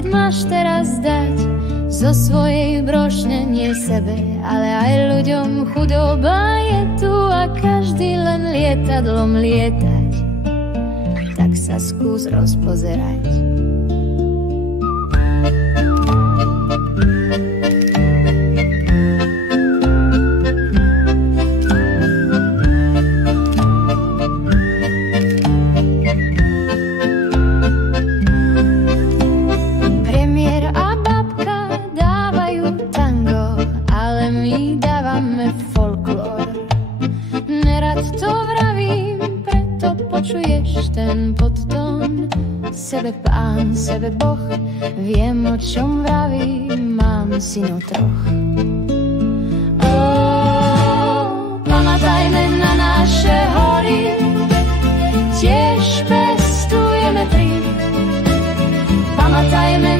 keď máš teraz dať zo svojej brošne nie sebe, ale aj ľuďom. Chudoba je tu a každý len lietadlom lietať, tak sa skús rozpozerať. Ten podtón, sebe pán, sebe boh, viem, o čom vravím, mám synu troch. Pamatajme na naše hory, tiež pestujeme tri. Pamatajme